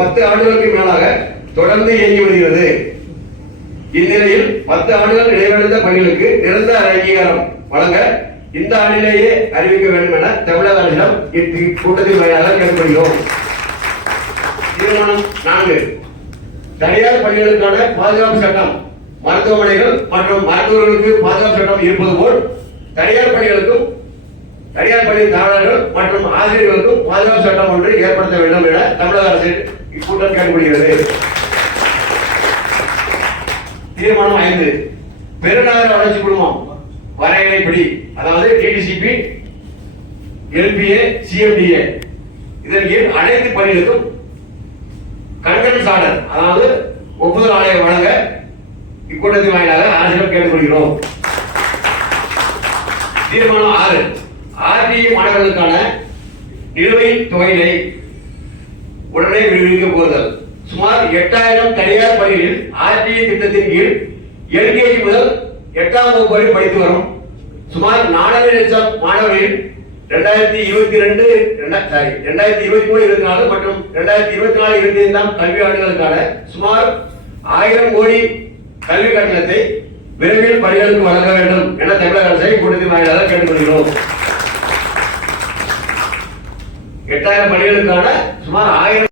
10 ஆண்டுகளுக்கு மேலாக தொடர்ந்து இயங்கி வருகிறது. இந்நிலையில் 10 ஆண்டுகள் நிறைவடைந்த பணிகளுக்கு நிரந்தர அங்கீகாரம் வழங்க இந்த ஆண்டிலேயே அறிவிக்க வேண்டும் என தமிழக அரசிடம் இக்கூட்டத்தின் வாயிலாக கேட்டுக்கொள்கிறோம். தீர்மானம் 4. தனியார் பணிகளுக்கான பாதுகாப்பு சட்டம். மருத்துவமனைகள் மற்றும் மருத்துவர்களுக்கு பாதுகாப்பு சட்டம் இருப்பது போல் தனியார் பணி தாளர்கள் மற்றும் ஆசிரியர்களுக்கும் பாதுகாப்பு சட்டம் ஒன்று ஏற்படுத்த வேண்டும் என தமிழக அரசு இக்கூட்டம் கேட்டுக்கொள்கிறது. தீர்மானம் 5. பெருநகர வளர்ச்சி குழுமம் வரையறைப்படி, அதாவது டிடிசிபி, எல்பிஏ, சிஎம்டிஏ இதன் கீழ் அனைத்து பணிகளுக்கும் கன்கரன்ஸ் ஆர்டர், அதாவது ஒப்புதல் ஆணையை வழங்க இக்கூட்டத்தின் வாயிலாக அரசிடம் கேட்டுக்கொள்கிறோம். தீர்மானம் 6. ஆர்டிஇ மாணவர்களுக்கான நிலுவைத் தொகையினை உடனே விடுவிக்க கோருதல். சுமார் 8000 தனியார் பள்ளிகளில் ஆர்டிஇ திட்டத்தின் கீழ் எல்கேஜி முதல் 8ஆம் வகுப்பு வரை படித்து வரும் சுமார் 4 லட்சம் மாணவர்களில் 2023-24 மற்றும் 2024-25 கல்வி ஆண்டுகளுக்கான சுமார் 1000 கோடி கல்வி கட்டணத்தை விரைவில் பள்ளிகளுக்கு வழங்க வேண்டும் என தமிழக அரசை கூட்டத்தின் வாயிலாக கேட்டுக்கொள்கிறோம். 8000 பள்ளிகளுக்கான சுமார் 1000